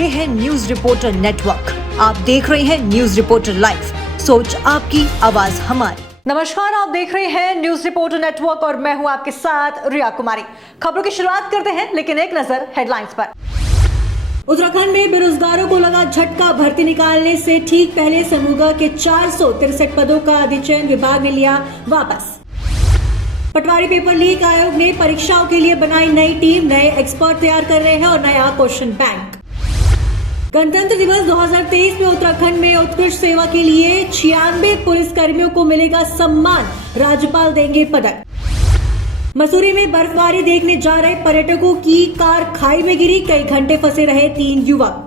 ये है news reporter network. आप देख रहे हैं न्यूज रिपोर्टर लाइव, सोच आपकी, आवाज हमारी। नमस्कार, आप देख रहे हैं न्यूज रिपोर्टर नेटवर्क और मैं हूं आपके साथ रिया कुमारी। खबरों की शुरुआत करते हैं, लेकिन एक नजर हेडलाइंस पर। उत्तराखंड में बेरोजगारों को लगा झटका। भर्ती निकालने से ठीक पहले समूह के 463 पदों का अधिचयन विभाग ने लिया वापस। पटवारी पेपर लीक आयोग ने परीक्षाओं के लिए बनाई नई टीम, नए एक्सपर्ट तैयार कर रहे हैं और नया क्वेश्चन बैंक। गणतंत्र दिवस 2023 में उत्तराखंड में उत्कृष्ट सेवा के लिए 96 पुलिस कर्मियों को मिलेगा सम्मान, राज्यपाल देंगे पदक। मसूरी में बर्फबारी देखने जा रहे पर्यटकों की कार खाई में गिरी, कई घंटे फंसे रहे 3 युवक।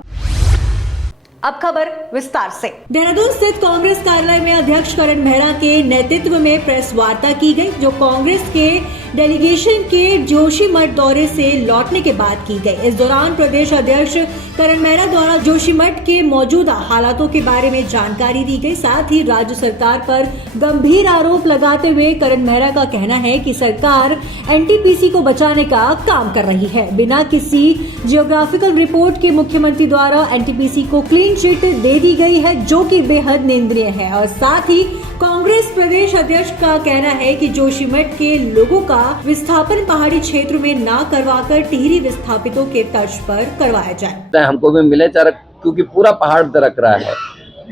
अब खबर विस्तार से। देहरादून स्थित कांग्रेस कार्यालय में अध्यक्ष करण मेहरा के नेतृत्व में प्रेस वार्ता की गई, जो कांग्रेस के डेलीगेशन के जोशीमठ दौरे से लौटने के बाद की गई। इस दौरान प्रदेश अध्यक्ष करण मेहरा द्वारा जोशीमठ के मौजूदा हालातों के बारे में जानकारी दी गई। साथ ही राज्य सरकार पर गंभीर आरोप लगाते हुए करण मेहरा का कहना है कि सरकार एनटीपीसी को बचाने का काम कर रही है। बिना किसी जियोग्राफिकल रिपोर्ट के मुख्यमंत्री द्वारा एनटीपीसी को क्लीन चिट दे दी गई है, जो कि बेहद निंदनीय है। और साथ ही कांग्रेस प्रदेश अध्यक्ष का कहना है कि जोशीमठ के लोगों का विस्थापन पहाड़ी क्षेत्र में ना करवाकर टिहरी विस्थापितों के तर्ज पर करवाया जाए। हमको भी मिले चरक, क्योंकि पूरा पहाड़ दरक रहा है।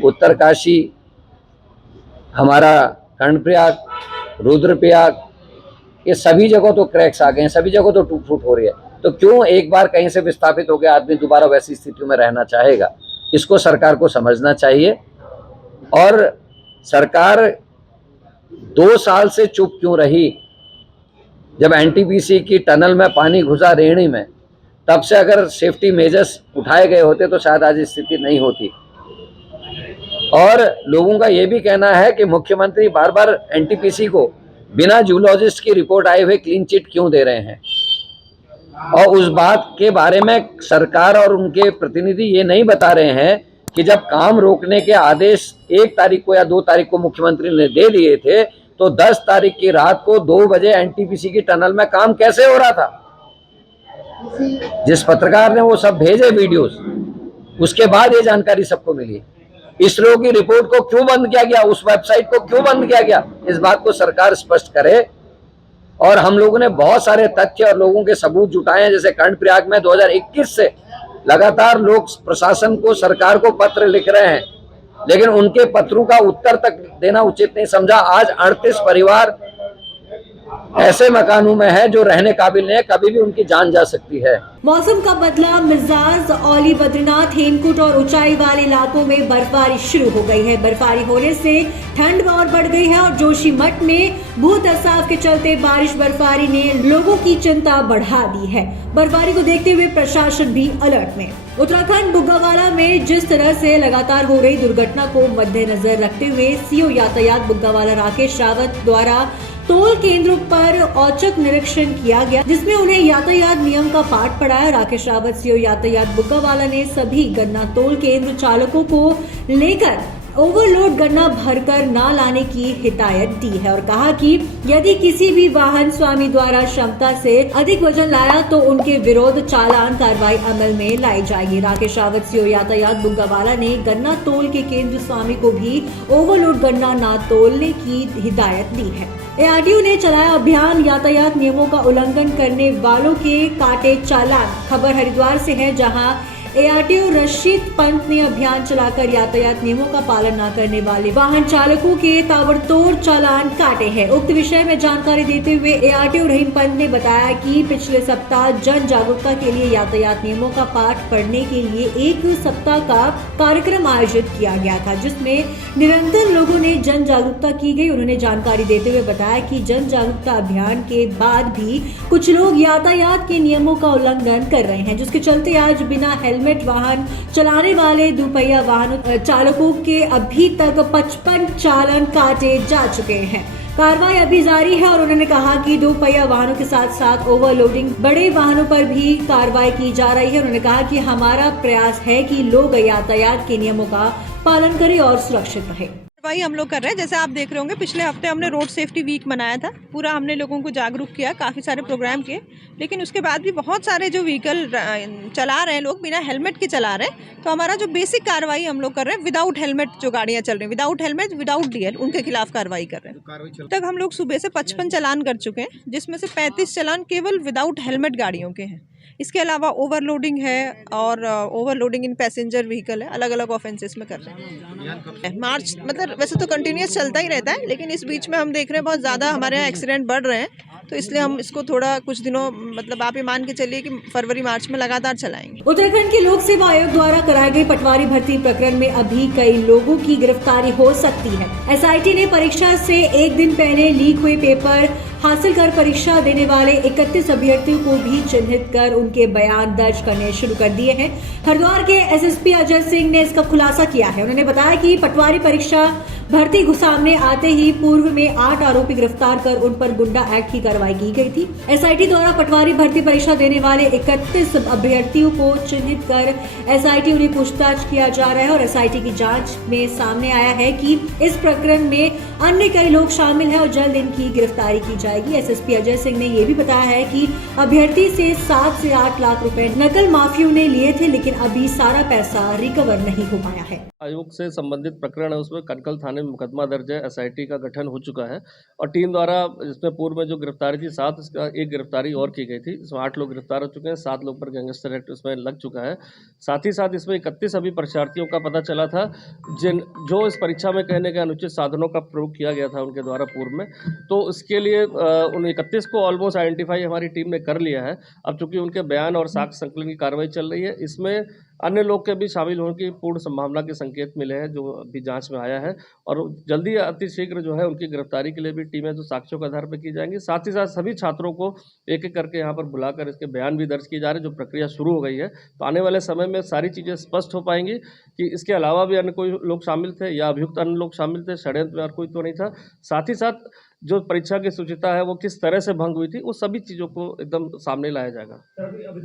उत्तरकाशी, हमारा कर्णप्रयाग, रुद्रप्रयाग, ये सभी जगह तो क्रैक्स आ गए हैं, सभी जगह तो टूट फूट हो रही है। तो क्यों एक बार कहीं से विस्थापित हो गया आदमी दोबारा वैसी स्थिति में रहना चाहेगा? इसको सरकार को समझना चाहिए। और सरकार 2 साल से चुप क्यों रही? जब एनटीपीसी की टनल में पानी घुसा रेहड़ी में, तब से अगर सेफ्टी मेजर्स उठाए गए होते तो शायद आज स्थिति नहीं होती। और लोगों का ये भी कहना है कि मुख्यमंत्री बार बार एनटीपीसी को बिना जूलॉजिस्ट की रिपोर्ट आए हुए क्लीन चिट क्यों दे रहे हैं, और उस बात के बारे में सरकार और उनके प्रतिनिधि ये नहीं बता रहे हैं कि जब काम रोकने के आदेश 1 तारीख को या 2 तारीख को मुख्यमंत्री ने दे दिए थे, तो 10 तारीख की रात को 2 बजे एनटीपीसी की टनल में काम कैसे हो रहा था? जिस पत्रकार ने वो सब भेजे वीडियोस, उसके बाद ये जानकारी सबको मिली। इसरो की रिपोर्ट को क्यों बंद किया गया? उस वेबसाइट को क्यों बंद किया गया? इस बात को सरकार स्पष्ट करे। और हम लोगों ने बहुत सारे तथ्य और लोगों के सबूत जुटाए हैं। जैसे कर्णप्रयाग में 2021 से लगातार लोग प्रशासन को, सरकार को पत्र लिख रहे हैं, लेकिन उनके पत्रों का उत्तर तक देना उचित नहीं समझा। आज 38 परिवार ऐसे मकानों में है जो रहने काबिल नहीं है, कभी भी उनकी जान जा सकती है। मौसम का बदला मिजाज। औली, बद्रीनाथ, हेमकुंड और ऊंचाई वाले इलाकों में बर्फबारी शुरू हो गई है। बर्फबारी होने से ठंड और बढ़ गई है और जोशीमठ में भूत असाव के चलते बारिश बर्फबारी ने लोगों की चिंता बढ़ा दी है। बर्फबारी को देखते हुए प्रशासन भी अलर्ट में। उत्तराखंड बुग्गावाला में जिस तरह से लगातार हो रही दुर्घटना को मद्देनजर रखते हुए सीओ यातायात बुग्गावाला राकेश रावत द्वारा टोल केंद्रों पर औचक निरीक्षण किया गया, जिसमें उन्हें यातायात नियम का पाठ पढ़ाया। राकेश रावत सीओ यातायात बुग्गावाला ने सभी गन्ना तोल केंद्र चालकों को लेकर ओवरलोड गन्ना भरकर ना लाने की हिदायत दी है और कहा कि यदि किसी भी वाहन स्वामी द्वारा क्षमता से अधिक वजन लाया तो उनके विरोध चालान कार्रवाई अमल में लाई जाएगी। राकेश रावत सीओ यातायात बुग्गावाला ने गन्ना तोल के केंद्र स्वामी को भी ओवरलोड गन्ना ना तोलने की हिदायत दी है। एआरटीओ ने चलाया अभियान, यातायात नियमों का उल्लंघन करने वालों के काटे चालान। खबर हरिद्वार से है, जहां एआरटीओ रशीद पंत ने अभियान चलाकर यातायात नियमों का पालन न करने वाले वाहन चालकों के ताबड़तोड़ चालान काटे हैं। उक्त विषय में जानकारी देते हुए एआरटीओ रहीम पंत ने बताया कि पिछले सप्ताह जन जागरूकता के लिए यातायात नियमों का पाठ पढ़ने के लिए 1 सप्ताह का कार्यक्रम आयोजित किया गया था, जिसमें निरंतर लोगों ने जन जागरूकता की गई। उन्होंने जानकारी देते हुए बताया कि जन जागरूकता अभियान के बाद भी कुछ लोग यातायात के नियमों का उल्लंघन कर रहे हैं, जिसके चलते आज बिना हेलमेट वाहन चलाने वाले दुपहिया वाहन चालकों के अभी तक 55 चालान काटे जा चुके हैं। कार्रवाई अभी जारी है और उन्होंने कहा कि दुपहिया वाहनों के साथ साथ ओवरलोडिंग बड़े वाहनों पर भी कार्रवाई की जा रही है। उन्होंने कहा कि हमारा प्रयास है कि लोग यातायात के नियमों का पालन करें और सुरक्षित रहें। कार्रवाई हम लोग कर रहे हैं। जैसे आप देख रहे होंगे, पिछले हफ्ते हमने रोड सेफ्टी वीक मनाया था, पूरा हमने लोगों को जागरूक किया, काफ़ी सारे प्रोग्राम किए, लेकिन उसके बाद भी बहुत सारे जो व्हीकल चला रहे हैं लोग बिना हेलमेट के चला रहे हैं। तो हमारा जो बेसिक कार्रवाई हम लोग कर रहे हैं, विदाउट हेलमेट जो गाड़ियाँ चल रही हैं, विदाउट हेलमेट विदाउट डीएल, उनके खिलाफ कार्रवाई कर रहे हैं। अब तक हम लोग सुबह से 55 चालान कर चुके हैं, जिसमें से 35 चालान केवल विदाउट हेलमेट गाड़ियों के हैं। इसके अलावा ओवरलोडिंग है और ओवरलोडिंग इन पैसेंजर व्हीकल है, अलग अलग ऑफेंसेस में कर रहे हैं। मार्च मतलब वैसे तो कंटिन्यूस चलता ही रहता है, लेकिन इस बीच में हम देख रहे हैं बहुत ज़्यादा हमारे यहाँ एक्सीडेंट बढ़ रहे हैं, तो इसलिए हम इसको थोड़ा कुछ दिनों मतलब आप ये मान के चलिए कि फरवरी मार्च में लगातार चलाएंगे। उत्तराखंड के लोक सेवा आयोग द्वारा कराई गई पटवारी भर्ती प्रकरण में अभी कई लोगों की गिरफ्तारी हो सकती है। एसआईटी ने परीक्षा से एक दिन पहले लीक हुए पेपर हासिल कर परीक्षा देने वाले 31 अभ्यर्थियों को भी चिन्हित कर उनके बयान दर्ज करने शुरू कर दिए हैं। हरिद्वार के एसएसपी अजय सिंह ने इसका खुलासा किया है। उन्होंने बताया कि पटवारी परीक्षा भर्ती सामने आते ही पूर्व में 8 आरोपी गिरफ्तार कर उन पर गुंडा एक्ट की कार्रवाई की गई थी। एसआईटी द्वारा पटवारी भर्ती परीक्षा देने वाले 31 अभ्यर्थियों को चिन्हित कर एसआईटी उन्हें पूछताछ किया जा रहा है और एसआईटी की जांच में सामने आया है कि इस प्रकरण में अन्य कई लोग शामिल हैं और जल्द इनकी गिरफ्तारी की जाएगी। एसएसपी अजय सिंह ने ये भी बताया है कि अभ्यर्थी से 7 से 8 लाख रुपए नकल माफियों ने लिए थे, लेकिन अभी सारा पैसा रिकवर नहीं हो पाया है। आयोग से संबंधित प्रकरण है, उसमें कनकल थाने में मुकदमा दर्ज है, एसआईटी का गठन हो चुका है और टीम द्वारा इसमें पूर्व में जो गिरफ्तारी थी 7, इसका एक गिरफ्तारी और की गई थी। इसमें 8 लोग गिरफ्तार हो चुके हैं, 7 लोग पर गैंगस्टर एक्ट इसमें लग चुका है। साथ ही साथ इसमें 31 अभी परीक्षार्थियों का पता चला था जो इस परीक्षा में कहने के अनुचित साधनों का प्रयोग किया गया था उनके द्वारा पूर्व में, तो इसके लिए उन 31 को ऑलमोस्ट आइडेंटिफाई हमारी टीम ने कर लिया है। अब चूंकि उनके बयान और साक्ष्य संकलन की कार्रवाई चल रही है, इसमें अन्य लोग के भी शामिल होने की पूर्ण संभावना के संकेत मिले हैं जो अभी जांच में आया है और जल्दी अतिशीघ्र जो है उनकी गिरफ्तारी के लिए भी टीमें जो साक्ष्यों के आधार पर की जाएंगी। साथ ही साथ सभी छात्रों को एक एक करके यहाँ पर बुलाकर इसके बयान भी दर्ज किए जा रहे हैं, जो प्रक्रिया शुरू हो गई है। तो आने वाले समय में सारी चीज़ें स्पष्ट हो पाएंगी कि इसके अलावा भी अन्य कोई लोग शामिल थे या अभियुक्त अन्य लोग शामिल थे, षड्यंत्र में और कोई तो नहीं था। साथ ही साथ जो परीक्षा की शुचिता है वो किस तरह से भंग हुई थी, वो सभी चीज़ों को एकदम सामने लाया जाएगा।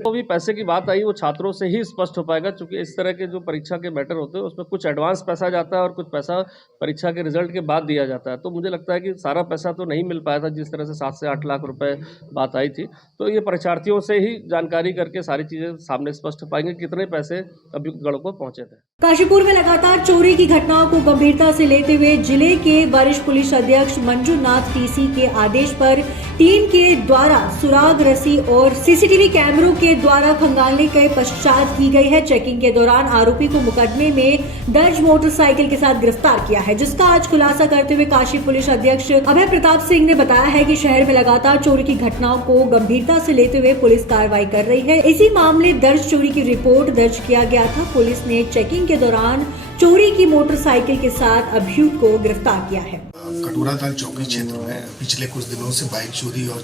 तो भी पैसे की बात आई वो छात्रों से ही स्पष्ट हो पाएगा, क्योंकि इस तरह के जो परीक्षा के मैटर होते हैं उसमें कुछ एडवांस पैसा जाता है और कुछ पैसा परीक्षा के रिजल्ट के बाद दिया जाता है। तो मुझे लगता है कि सारा पैसा तो नहीं मिल पाया था, जिस तरह से 7 से 8 लाख रुपए बात आई थी। तो ये परीक्षार्थियों से ही जानकारी करके सारी चीज़ें सामने स्पष्ट हो पाएंगे कितने पैसे अभियुक्त गणों को पहुँचे थे। काशीपुर में लगातार चोरी की घटनाओं को गंभीरता से लेते हुए जिले के वरिष्ठ पुलिस अधीक्षक मंजुनाथ टीसी के आदेश पर टीम के द्वारा सुराग रस्सी और सीसीटीवी कैमरों के द्वारा खंगालने के पश्चात की गई है चेकिंग के दौरान आरोपी को मुकदमे में दर्ज मोटरसाइकिल के साथ गिरफ्तार किया है, जिसका आज खुलासा करते हुए काशी पुलिस अधीक्षक अभय प्रताप सिंह ने बताया है कि शहर में लगातार चोरी की घटनाओं को गंभीरता से लेते हुए पुलिस कार्रवाई कर रही है। इसी मामले दर्ज चोरी की रिपोर्ट दर्ज किया गया था। पुलिस ने चेकिंग के दौरान चोरी की मोटरसाइकिल के साथ अभियुक्त को गिरफ्तार किया है। कटोराताल चौकी क्षेत्र में पिछले कुछ दिनों से बाइक चोरी और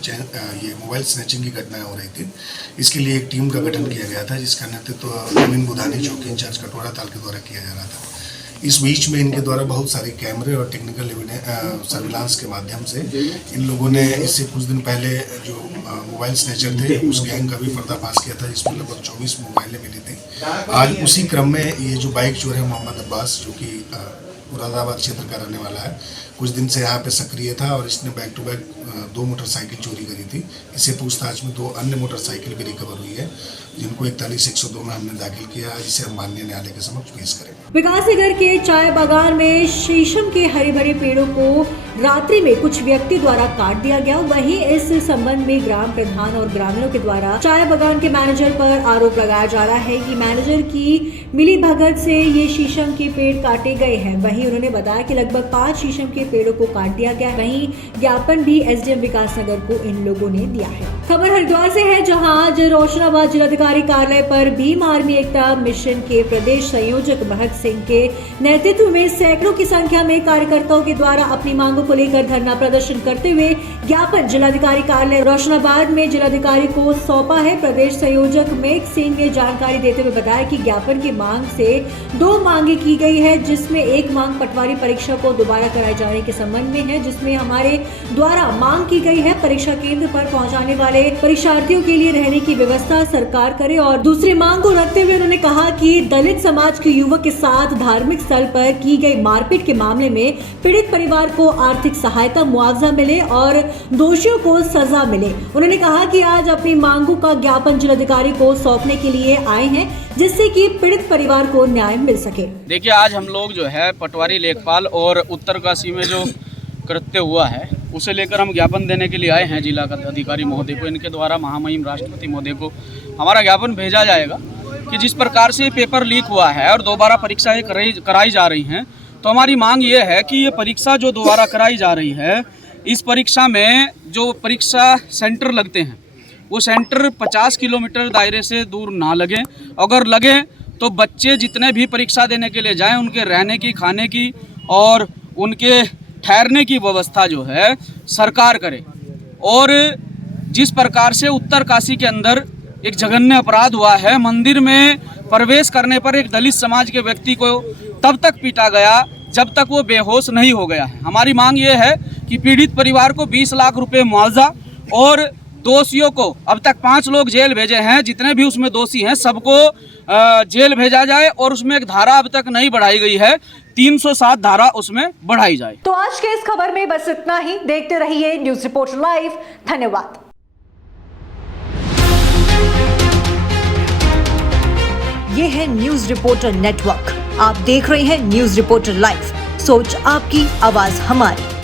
ये मोबाइल स्नैचिंग की घटनाएं हो रही थी। इसके लिए एक टीम का गठन किया गया था, जिसका नेतृत्व नवीन बुधानी चौकी इंचार्ज कटोराताल के द्वारा किया जा रहा था। इस बीच में इनके द्वारा बहुत सारे कैमरे और टेक्निकल सर्विलांस के माध्यम से इन लोगों ने इससे कुछ दिन पहले जो मोबाइल स्नैचर थे उस गैंग का भी पर्दाफाश किया था, जिसमें लगभग 24 मोबाइलें मिली थी। आज उसी क्रम में ये जो बाइक चोर है मोहम्मद अब्बास, जो कि मुरादाबाद क्षेत्र का रहने वाला है, कुछ दिन से यहाँ पे सक्रिय था और इसने बैक टू बैक 2 मोटरसाइकिल चोरी करी थी। इससे पूछताछ में 2 अन्य मोटरसाइकिल भी रिकवर हुई है, जिनको 41-102 में हमने दाखिल किया है, जिसे हम माननीय न्यायालय के समक्ष पेश करेंगे। विकासनगर के चाय बागान में शीशम के हरे भरे पेड़ों को रात्रि में कुछ व्यक्ति द्वारा काट दिया गया। वहीं इस संबंध में ग्राम प्रधान और ग्रामीणों के द्वारा चाय बागान के मैनेजर पर आरोप लगाया जा रहा है कि मैनेजर की मिलीभगत से ये शीशम के पेड़ काटे गए हैं। वहीं उन्होंने बताया कि लगभग 5 शीशम के पेड़ों को काट दिया गया। वहीं ज्ञापन भी एसडीएम विकासनगर को इन लोगों ने दिया है। खबर हरिद्वार से है, जहां आज रोशनाबाद जिलाधिकारी कार्यालय पर भीम आर्मी एकता मिशन के प्रदेश संयोजक महत सिंह के नेतृत्व में सैकड़ों की संख्या में कार्यकर्ताओं के द्वारा अपनी मांगों को लेकर धरना प्रदर्शन करते हुए ज्ञापन जिलाधिकारी कार्यालय रोशनाबाद में जिलाधिकारी को सौंपा है। प्रदेश संयोजक महत सिंह ने जानकारी देते हुए बताया कि ज्ञापन की मांग से 2 मांगे की गई है, जिसमें एक मांग पटवारी परीक्षा को दोबारा कराए जाने के संबंध में है, जिसमें हमारे द्वारा मांग की गई है परीक्षा केंद्र पर पहुंचाने वाले आए परीक्षार्थियों के लिए रहने की व्यवस्था सरकार करे। और दूसरी मांग को रखते हुए उन्होंने कहा कि दलित समाज के युवक के साथ धार्मिक स्थल पर की गई मारपीट के मामले में पीड़ित परिवार को आर्थिक सहायता, मुआवजा मिले और दोषियों को सजा मिले। उन्होंने कहा कि आज अपनी मांगों का ज्ञापन जिलाधिकारी को सौंपने के लिए आए हैं, जिससे कि पीड़ित परिवार को न्याय मिल सके। देखिए, आज हम लोग जो है पटवारी लेखपाल और उत्तरकाशी में जो कृत्य हुआ है उसे लेकर हम ज्ञापन देने के लिए आए हैं जिला अधिकारी महोदय को। इनके द्वारा महामहिम राष्ट्रपति महोदय को हमारा ज्ञापन भेजा जाएगा कि जिस प्रकार से पेपर लीक हुआ है और दोबारा परीक्षाएं कराई जा रही हैं, तो हमारी मांग ये है कि ये परीक्षा जो दोबारा कराई जा रही है, इस परीक्षा में जो परीक्षा सेंटर लगते हैं वो सेंटर 50 किलोमीटर दायरे से दूर ना लगे। अगर लगे तो बच्चे जितने भी परीक्षा देने के लिए जाएं, उनके रहने की, खाने की और उनके ठहरने की व्यवस्था जो है सरकार करे। और जिस प्रकार से उत्तरकाशी के अंदर एक जघन्य अपराध हुआ है, मंदिर में प्रवेश करने पर एक दलित समाज के व्यक्ति को तब तक पीटा गया जब तक वो बेहोश नहीं हो गया है। हमारी मांग ये है कि पीड़ित परिवार को 20 लाख रुपए मुआवजा और दोषियों को, अब तक 5 लोग जेल भेजे हैं, जितने भी उसमें दोषी हैं सबको जेल भेजा जाए। और उसमें एक धारा अब तक नहीं बढ़ाई गई है, 307 धारा उसमें बढ़ाई जाए। तो आज के इस खबर में बस इतना ही। देखते रहिए न्यूज रिपोर्टर लाइव। धन्यवाद। ये है न्यूज रिपोर्टर नेटवर्क। आप देख रहे हैं न्यूज रिपोर्टर लाइव। सोच आपकी, आवाज हमारी।